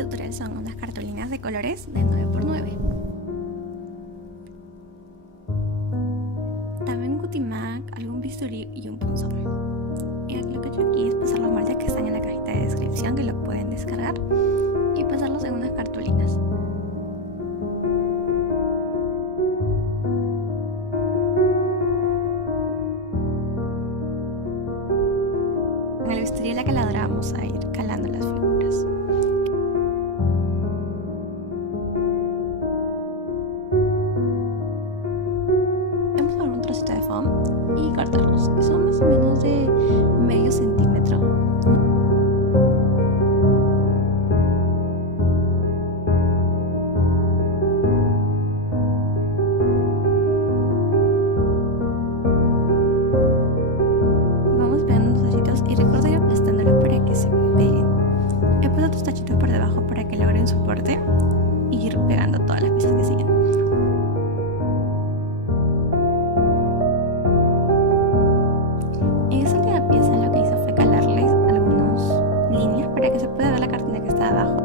Este tutorial son unas cartulinas de colores de 9×9. También un Cutimac, algún bisturí y un punzón. Y lo que he hecho aquí es pasar los moldes que están en la cajita de descripción, que lo pueden descargar, y pasarlos en unas cartulinas. En el bisturí y la caladora vamos a ir calando las figuras. Vamos a tomar un trocito de foam y cortarlos, que son más o menos de medio centímetro. Vamos pegando los tachitos y recuerda ir aplastándolos para que se peguen. He puesto otros tachitos por debajo para que logren soporte y ir pegando todas las piezas que siguen. En esa última pieza lo que hice fue calarles algunas líneas para que se pueda ver la cartulina que está abajo.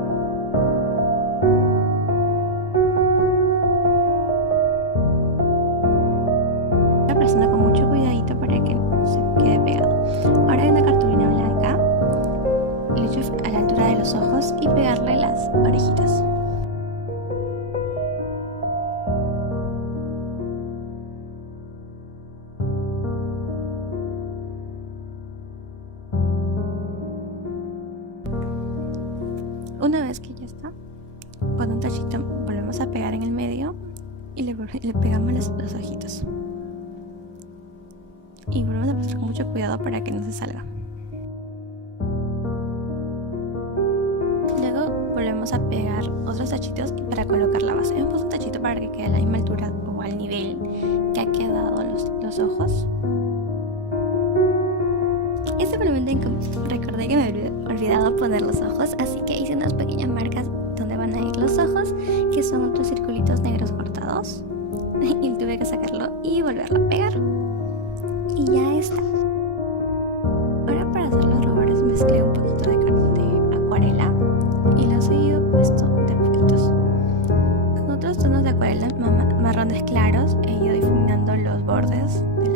Aplastando con mucho cuidadito para que se quede pegado. Ahora hay una cartulina blanca, lo he hecho a la altura de los ojos y pegarle las orejitas. Una vez que ya está, con un tachito volvemos a pegar en el medio y le pegamos los ojitos. Y volvemos a aplastar con mucho cuidado para que no se salga. Luego volvemos a pegar otros tachitos para colocar la base. Hemos puesto un tachito para que quede a la misma altura o al nivel que ha quedado los ojos. Recordé que me había olvidado poner los ojos, así que hice unas pequeñas marcas donde van a ir los ojos, que son otros circulitos negros cortados. Y tuve que sacarlo y volverlo a pegar. Y ya está. Ahora, para hacer los rubores mezclé un poquito de acuarela y los he ido puesto de poquitos. Con otros tonos de acuarela marrones claros he ido difuminando los bordes de